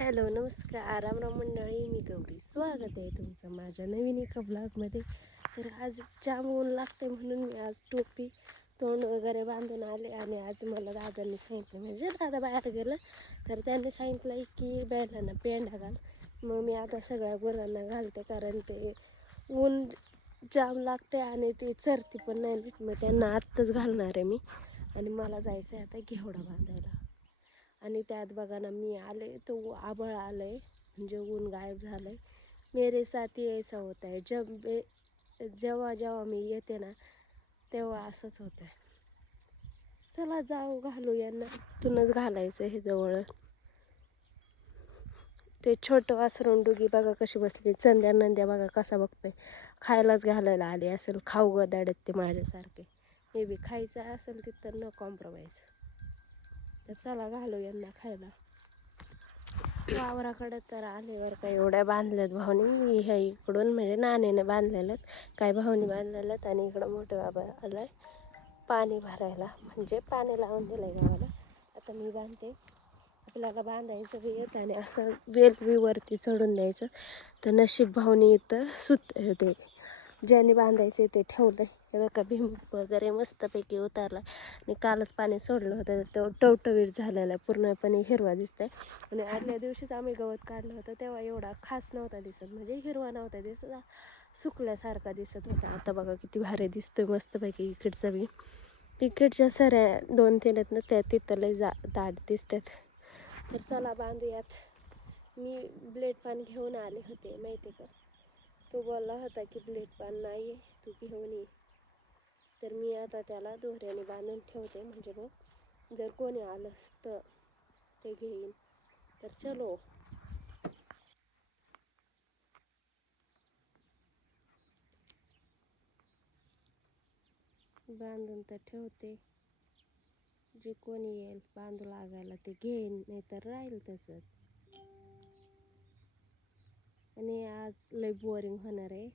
Hello, नमस्कार, रामराम मंडळी. मी गौरी, स्वागत आहे तुमचं माझ्या नवीन एका ब्लॉगमध्ये. तर आज जाम ऊन लागते म्हणून मी आज टोपी तोंड वगैरे बांधून आले. आणि आज मला दादांनी सांगितलं, म्हणजे दादा बाहेर गेलं तर त्यांनी सांगितलं की बैलांना पेंढा घाल. मग मी आता सगळ्या गुरांना घालते, कारण ते ऊन जाम लागते आणि ते चरती पण नाही नीट. मग त्यांना आत्ताच घालणार आहे मी. आणि मला जायचं आहे आता घेवडा बांधायला. आणि त्यात बघा ना, मी आले तो आभाळ आलंय, म्हणजे ऊन गायब झालंय. मेरे साथी ऐसा होता है, जेव्हा जेव्हा मी येते ना तेव्हा असंच होतं आहे. चला जाऊ घालू यांना. तुनच घालायचं हे जवळ. ते छोटं वासरून डुगी बघा कशी बसली. चंद्या नंद्या बघा कसा बघतंय. खायलाच घालायला आले असेल, खाऊ गदाड्यात ते माझ्यासारखे. हे बी खायचं असेल तिथं न कॉम्प्रोमाइज. तर चला घालू यांना खायला. वावराकडे तर आल्यावर काही एवढ्या बांधल्यात भाऊनी. ह्या इकडून म्हणजे नाण्याने बांधलेलं, काय भाऊनी बांधलेलं. आणि इकडं मोठे बाबा आलाय पाणी भरायला, म्हणजे पाणी लावून दिलंय गावाला. आता मी बांधते. आपल्याला बांधायचं बी येत आणि असं वेल बी वरती चढून द्यायचं. तर नशीब भाऊनी इथं ते ज्याने बांधायचे ते ठेवलं. हे बघा भीम वगैरे मस्तपैकी उतारला. आणि कालच पाणी सोडलं होतं, तो टवटवीत झालेला आहे, पूर्णपणे हिरवा दिसतंय. आणि आदल्या दिवशीच आम्ही गवत काढलं होतं तेव्हा एवढा खास नव्हता दिसत, म्हणजे हिरवा नव्हता दिसत, सुकल्यासारखा दिसत होता. आता बघा किती भारी दिसतोय मस्तपैकी. इकडचं बी तिकडच्या सऱ्या 2-3 आहेत ना, त्या तिथं लय दाट दिसतात. तर चला बांधूयात. मी ब्लेड पान घेऊन आले होते माहिती का. तो बोलला होता की ब्लेड पान नाही आहे, तू घेऊन ये. तर मी आता त्याला दोऱ्याने बांधून ठेवते, म्हणजे मग जर कोणी आलं तर ते घेईन. तर चलो. बांधून तर ठेवते, जे कोणी येईल बांधू लागायला ते घेईन, नाही तर राहील तसंच. आणि आज लय बोरिंग होणार आहे,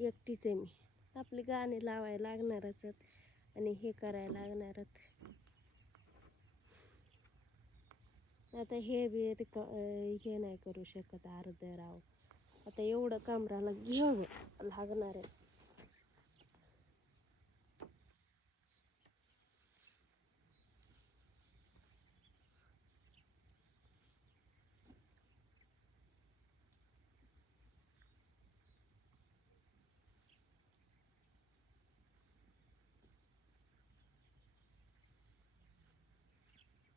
एकटीच आहे मी. आपली गाणी लावायला लागणारच आणि हे करायला लागणारच. आता हे बी हे नाही करू शकत अर्धं राव. आता एवढं कामराला घ्यावं लागणार आहे.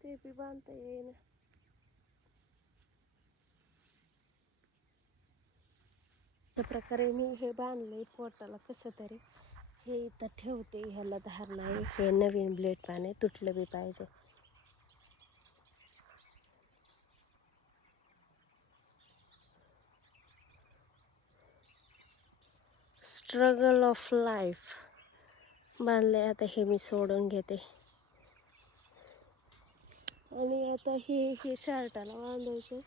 ते बी बांधता येईना. अशा प्रकारे मी हे बांधले पोटाला कसं तरी. हे इथं ठेवते, ह्याला धार नाही. हे नवीन ब्लेड पान आहे, तुटलं बी पाहिजे. स्ट्रगल ऑफ लाईफ बांधले. आता हे मी सोडून घेते. आणि आता हे शर्टाला बांधायचं.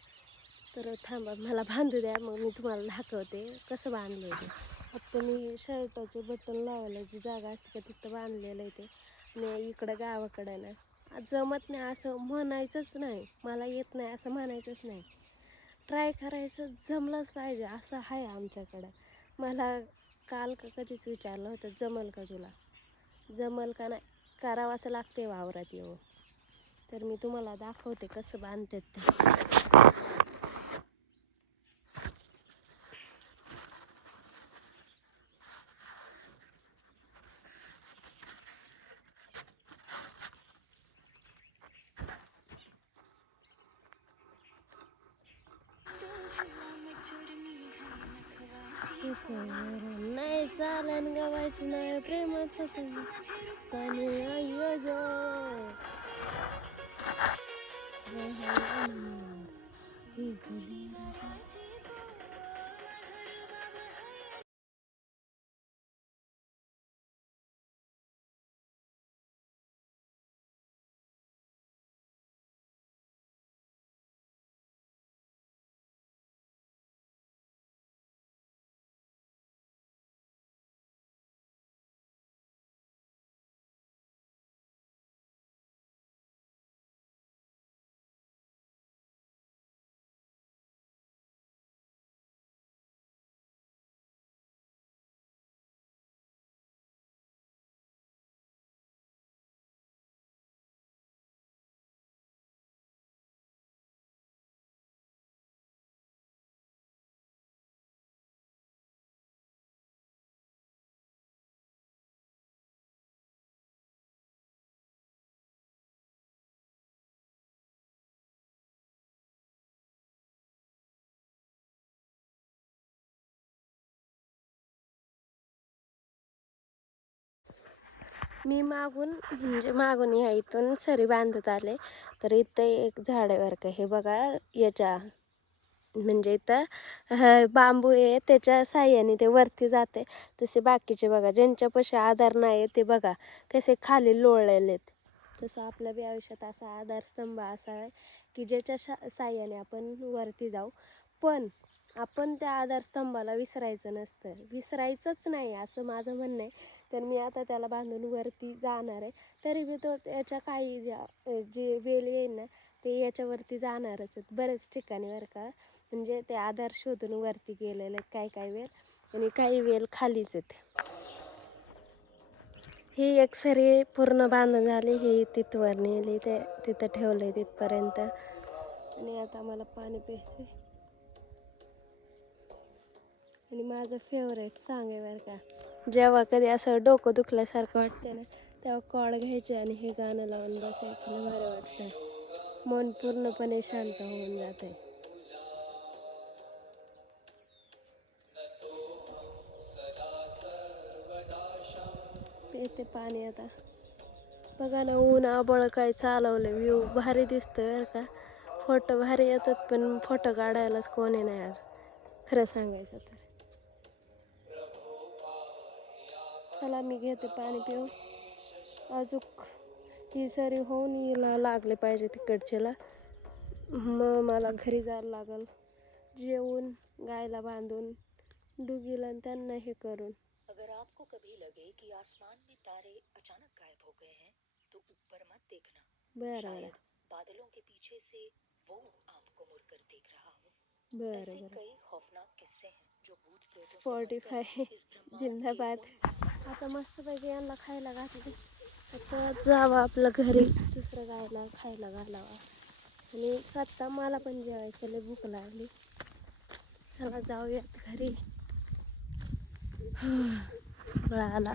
तर थांबा, मला बांधू द्या, मग मी तुम्हाला दाखवते कसं बांधलं आहे ते. फक्त मी शर्टाचे बटन लावायला जी जागा असते का तिथं बांधलेलं आहे ते. आणि इकडं गावाकडं ना जमत नाही असं म्हणायचंच नाही, मला येत नाही असं म्हणायचंच नाही. ट्राय करायचं, जमलंच पाहिजे असं आहे आमच्याकडं. मला काल का कधीच विचारलं होतं, जमल का तुला, जमल का नाही, करावंच लागते वावरात येऊन. तर मी तुम्हाला दाखवते कसं बांधतात ते. नाही चालन गवायची नाही प्रेमात फसायची पाणी आयो जो. मी मागून म्हणजे मागून या इथून सरी बांधत आले तर इथं एक झाड आहे बरं का. हे बघा याच्या म्हणजे इथं बांबू आहे त्याच्या साह्याने ते वरती जाते. तसे बाकीचे बघा ज्यांच्यापाशी आधार नाही आहे ते बघा कसे खाली लोळलेले आहेत. तसं आपल्या बी आयुष्यात असा आधारस्तंभ असावा की ज्याच्या साह्याने आपण वरती जाऊ. पण आपण त्या आधारस्तंभाला विसरायचं नसतं, विसरायचंच नाही असं माझं म्हणणं आहे. तर मी आता त्याला बांधून वरती जाणार आहे. तरी बी तो याच्या काही जे वेल येईल ना ते याच्यावरती जाणारच आहेत बरेच ठिकाणी बरं का. म्हणजे ते आधार शोधून वरती गेलेले आहेत काही काही वेल आणि काही वेल खालीच आहेत. ही एक सरी पूर्ण बांधून झाली. ही तिथवर नेली ते तिथं ठेवले तिथपर्यंत. आणि आता मला पाणी प्यायचं आणि माझं फेवरेट सॉंग आहे बरं का. जेव्हा कधी असं डोकं दुखल्यासारखं वाटते ना तेव्हा कॉड घ्यायचे आणि हे गाणं लावून बसायचं ना बरं वाटतंय. मन पूर्णपणे शांत होऊन जाते. पिते पाणी आता. बघा ना ऊन आबळ काय चालवलं. व्ह्यू भारी दिसतोय बरं का. फोटो भारी येतात पण फोटो काढायलाच कोणी नाही आज खरं सांगायचं तर. चला मी घेते पाणी पिऊन. अजूक ही सरी होऊन हिला लागले पाहिजे तिकडच्याला. मग मला घरी जायला लागल जेवून गायला बांधून डुगीला त्यांना हे करून. अगर आपको कभी लगे कि आसमान में तारे अचानक गायब हो गए हैं तो ऊपर मत देखना. शायद बादलों के पीछे से वो आपको मुड़कर देख रहा हो. ऐसे कई खौफनाक किस्से हैं जो भूत प्रेतों से स्पॉटिफाय जिंदाबाद. आता मस्तपैकी यांना खायला घातले. आता जावं आपलं घरी दुसरं गायला खायला घालावा आणि स्वतः मला पण जेवायचं लय भूक लागली. चला जाऊयात घरी. आला